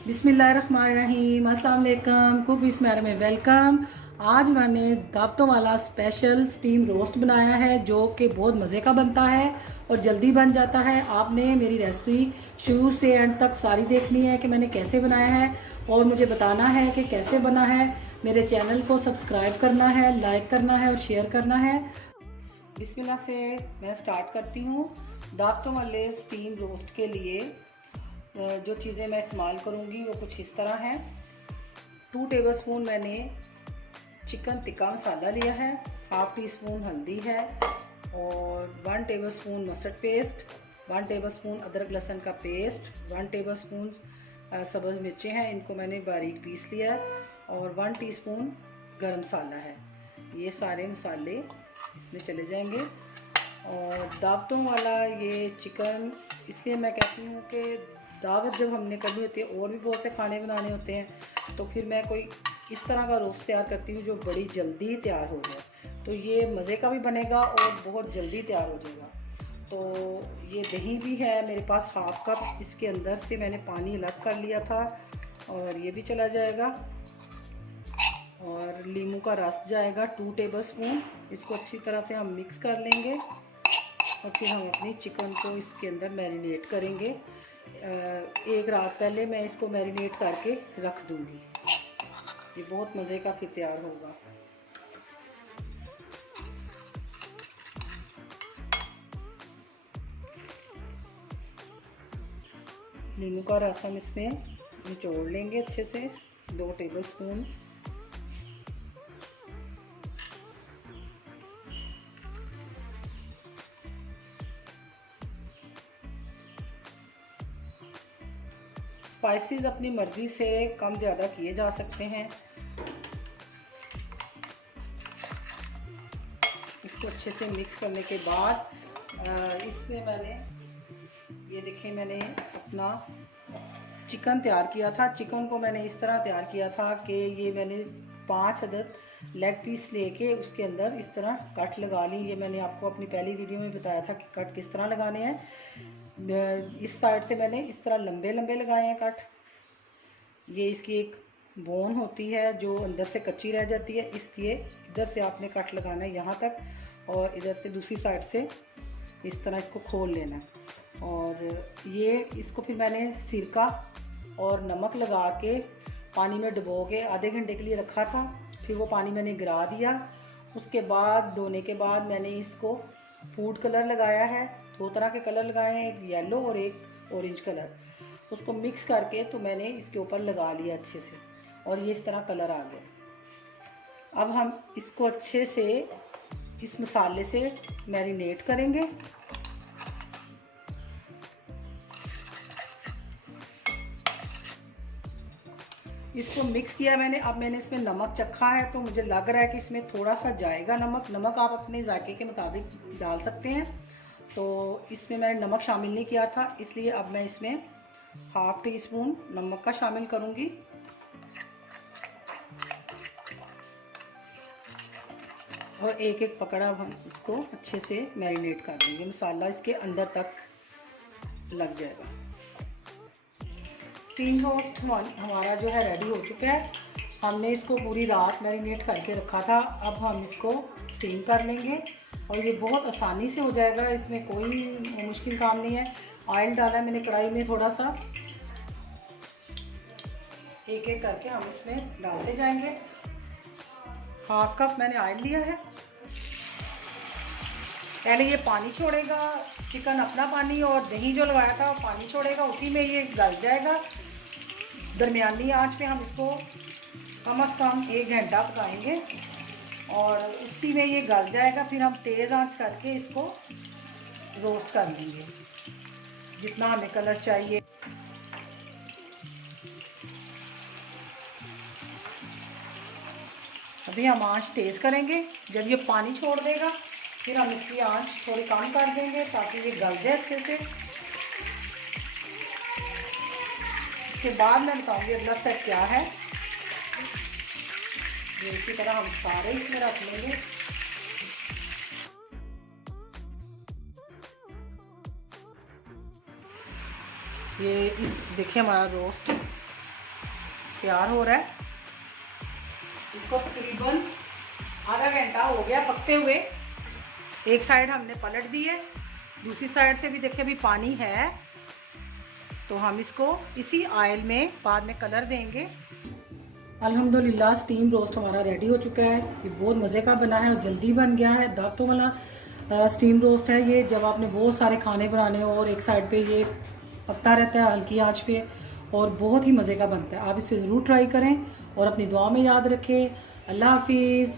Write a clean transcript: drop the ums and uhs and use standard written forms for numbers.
बिस्मिल्लाहिर्रहमानिर्रहीम, अस्सलाम वालेकुम। कुक विद स्मैर में वेलकम। आज मैंने दावतों वाला स्पेशल स्टीम रोस्ट बनाया है जो कि बहुत मज़े का बनता है और जल्दी बन जाता है। आपने मेरी रेसिपी शुरू से एंड तक सारी देखनी है कि मैंने कैसे बनाया है और मुझे बताना है कि कैसे बना है। मेरे चैनल को सब्सक्राइब करना है, लाइक करना है और शेयर करना है। बिस्मिल्लाह से मैं स्टार्ट करती हूँ। दावतों वाले स्टीम रोस्ट के लिए जो चीज़ें मैं इस्तेमाल करूँगी वो कुछ इस तरह हैं। 2 टेबलस्पून मैंने चिकन टिक्का मसाला लिया है, हाफ़ टी स्पून हल्दी है और 1 टेबलस्पून मस्टर्ड पेस्ट, 1 टेबलस्पून अदरक लहसुन का पेस्ट, 1 टेबलस्पून सब्ज़ मिर्चें हैं, इनको मैंने बारीक पीस लिया और 1 टीस्पून गरम मसाला है। ये सारे मसाले इसमें चले जाएंगे। और दावतों वाला ये चिकन इसलिए मैं कहती हूँ कि दावत जब हमने करनी होती है और भी बहुत से खाने बनाने होते हैं तो फिर मैं कोई इस तरह का रोस्ट तैयार करती हूँ जो बड़ी जल्दी तैयार हो जाए, तो ये मज़े का भी बनेगा और बहुत जल्दी तैयार हो जाएगा। तो ये दही भी है मेरे पास, हाफ़ कप, इसके अंदर से मैंने पानी अलग कर लिया था और ये भी चला जाएगा। और नींबू का रस जाएगा 2 टेबलस्पून। इसको अच्छी तरह से हम मिक्स कर लेंगे और फिर हम अपनी चिकन को इसके अंदर मैरिनेट करेंगे। एक रात पहले मैं इसको मैरिनेट करके रख दूँगी। ये बहुत मज़े का फिर तैयार होगा। नींबू का रस हम इसमें निचोड़ लेंगे अच्छे से, 2 टेबलस्पून। स्पाइसेस अपनी मर्ज़ी से कम ज़्यादा किए जा सकते हैं। इसको अच्छे से मिक्स करने के बाद इसमें मैंने ये देखिए मैंने अपना चिकन तैयार किया था। चिकन को मैंने इस तरह तैयार किया था कि ये मैंने 5 अदद लेग पीस लेके उसके अंदर इस तरह कट लगा ली। ये मैंने आपको अपनी पहली वीडियो में बताया था कि कट किस तरह लगाने हैं। इस साइड से मैंने इस तरह लंबे लंबे लगाए हैं कट। ये इसकी एक बोन होती है जो अंदर से कच्ची रह जाती है, इसलिए इधर से आपने कट लगाना है यहाँ तक और इधर से दूसरी साइड से इस तरह इसको खोल लेना है। और ये इसको फिर मैंने सिरका और नमक लगा के पानी में डुबो के आधे घंटे के लिए रखा था। फिर वो पानी मैंने गिरा दिया। उसके बाद धोने के बाद मैंने इसको फूड कलर लगाया है, 2 तरह के कलर लगाए हैं, एक येलो और एक ऑरेंज कलर। उसको मिक्स करके तो मैंने इसके ऊपर लगा लिया अच्छे से और ये इस तरह कलर आ गया। अब हम इसको अच्छे से इस मसाले से मैरिनेट करेंगे। इसको मिक्स किया मैंने। अब मैंने इसमें नमक चखा है तो मुझे लग रहा है कि इसमें थोड़ा सा जाएगा नमक। नमक आप अपने जायके के मुताबिक डाल सकते हैं। तो इसमें मैंने नमक शामिल नहीं किया था, इसलिए अब मैं इसमें हाफ़ टी स्पून नमक का शामिल करूँगी। और एक एक पकड़ा हम इसको अच्छे से मैरिनेट कर देंगे, मसाला इसके अंदर तक लग जाएगा। स्टीम रोस्ट हमारा जो है रेडी हो चुका है। हमने इसको पूरी रात मैरिनेट करके रखा था। अब हम इसको स्टीम कर लेंगे और ये बहुत आसानी से हो जाएगा, इसमें कोई मुश्किल काम नहीं है। ऑयल डाला है मैंने कढ़ाई में थोड़ा सा, एक एक करके हम इसमें डालते जाएंगे। हाफ कप मैंने ऑयल लिया है। पहले ये पानी छोड़ेगा, चिकन अपना पानी और दही जो लगाया था पानी छोड़ेगा, उसी में ये गल जाएगा। दरमियानी आंच पे हम इसको कम से कम 1 घंटा पकाएंगे और उसी में ये गल जाएगा। फिर हम तेज़ आंच करके इसको रोस्ट कर लेंगे जितना हमें कलर चाहिए। अभी हम आंच तेज़ करेंगे। जब ये पानी छोड़ देगा फिर हम इसकी आंच थोड़ी कम कर देंगे ताकि ये गल जाए अच्छे से। इसके बाद मैं बताऊंगी अगला स्टेप क्या है। ये इसी तरह हम सारे इसमें रख लेंगे। ये इस देखिए हमारा रोस्ट तैयार हो रहा है। इसको तकरीबन आधा घंटा हो गया पकते हुए। एक साइड हमने पलट दी है, दूसरी साइड से भी देखिए अभी पानी है, तो हम इसको इसी ऑयल में बाद में कलर देंगे। अल्हम्दुलिल्लाह स्टीम रोस्ट हमारा रेडी हो चुका है। ये बहुत मज़े का बना है और जल्दी बन गया है। दावतों वाला स्टीम रोस्ट है ये, जब आपने बहुत सारे खाने बनाने हो और एक साइड पे ये पकता रहता है हल्की आंच पे, और बहुत ही मज़े का बनता है। आप इसे ज़रूर ट्राई करें और अपनी दुआ में याद रखें। अल्लाह हाफिज़।